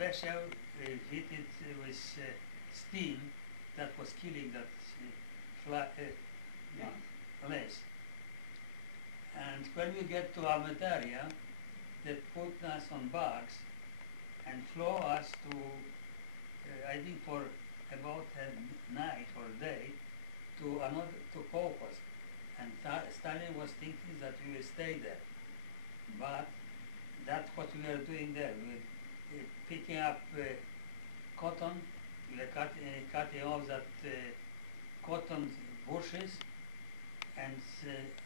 special heated with steam that was killing that lace. And when we get to Almetaria, they put us on barks and flew us to, I think for about a night or a day, to Caucasus. And Stalin was thinking that we will stay there. But that's what we are doing there. We're picking up cotton, we are cutting off that cotton bushes, and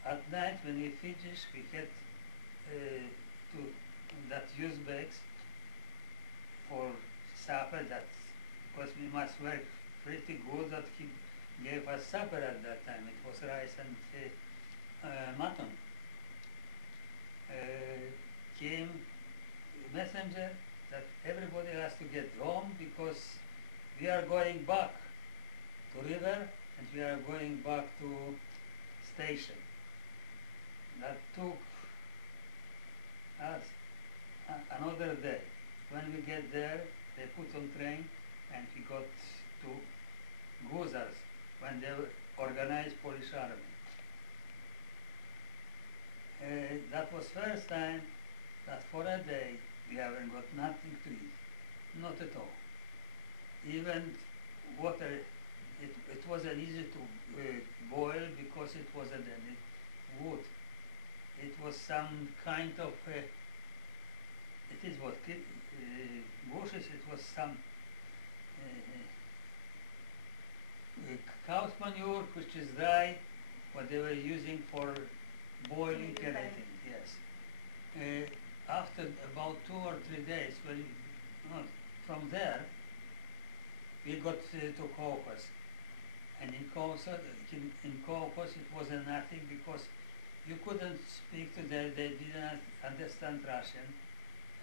at night when we finish, we had to that use bags for supper. That because we must work pretty good. That he gave us supper at that time. It was rice and mutton. Came messenger that everybody has to get home because we are going back to river and we are going back to station. That took us another day. When we get there, they put on train and we got to Guzars when they organized Polish army. That was first time that for a day we haven't got nothing to eat, not at all. Even water, it wasn't easy to boil because it wasn't any wood. It was some kind of, it is what, bushes, it was some cow's manure which is dry, what they were using for boiling anything, yes. After about 2 or 3 days, from there, we got to Caucasus. And in Caucasus, it wasn't nothing because you couldn't speak to them, they didn't understand Russian.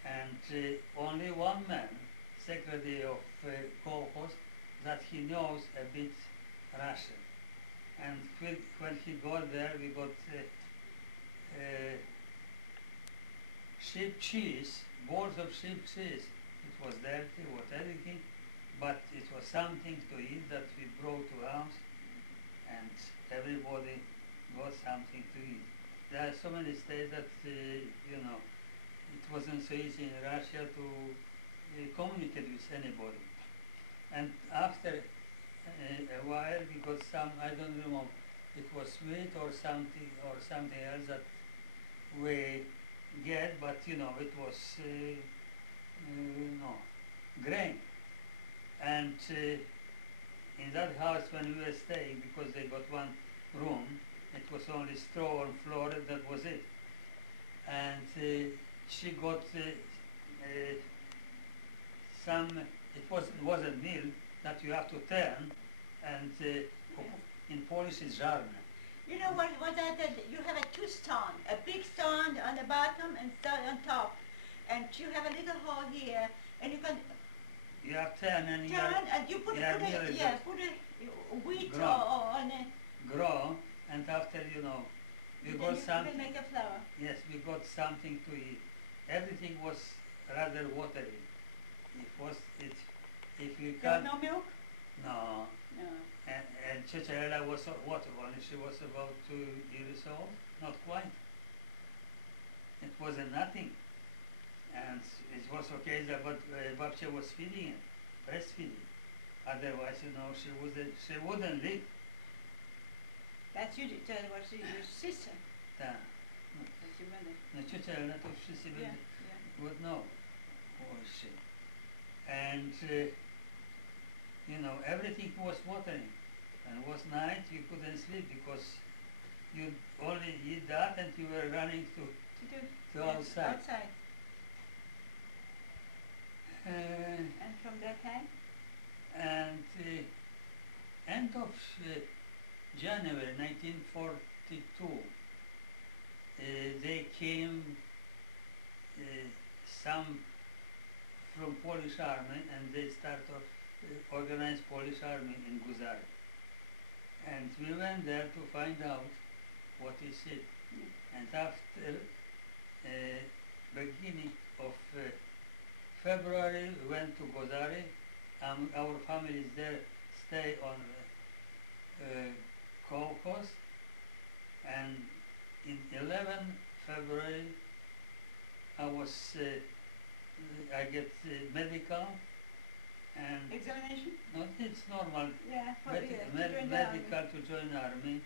And only one man, secretary of Caucasus, that he knows a bit Russian. And when he got there, we got sheep cheese, balls of sheep cheese. It was dirty, was everything, but it was something to eat that we brought to house, and everybody got something to eat. There are so many states that, it wasn't so easy in Russia to communicate with anybody. And after a while, we got some, I don't remember, it was sweet or something else that we get, but it was grain. And in that house when we were staying, because they got one room, it was only straw and floor, that was it. And she got some, it wasn't meal that you have to turn, and in Polish it's żarne. You know what I did? You have a two stand, a big stand on the bottom and stand on top. And you have a little hole here, and you can turn and you put a wheat on it. Grow, and after, we got something. Make a flour. Yes, we got something to eat. Everything was rather watery. If you can't... No milk? No. No. And Cicciarella was water only. She was about 2 years old, not quite. It wasn't nothing. And it was okay that Babcia was feeding it, breastfeeding. Otherwise, she wouldn't live. That's your sister. Tak. That's your mother. No, Cicciarella to wszyscy would know who was she. And everything was watering. And it was night, you couldn't sleep because you only eat that and you were running to outside. And from that time? And end of January 1942, they came some from Polish army, and they started organized Polish army in Guzary. And we went there to find out what is it. And after beginning of February we went to Gozari. Our families there stay on Caucasus, and in 11 February I was I get medical and Examination? no, it's normal Yeah, for med- you, to med- join the army. medical to join army,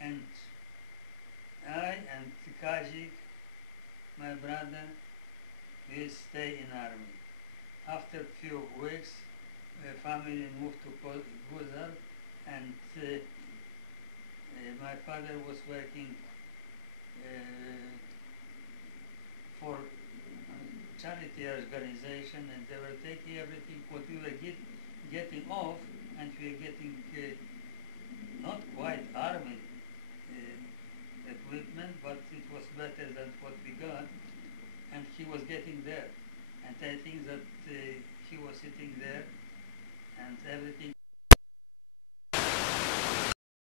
and I and Kajik, my brother, we stay in army. After few weeks, family moved to Guzar, and my father was working for charity organization, and they were taking everything what we were getting off, and we were getting not quite army equipment, but it was better than what we got, and he was getting there. And I think that he was sitting there, and everything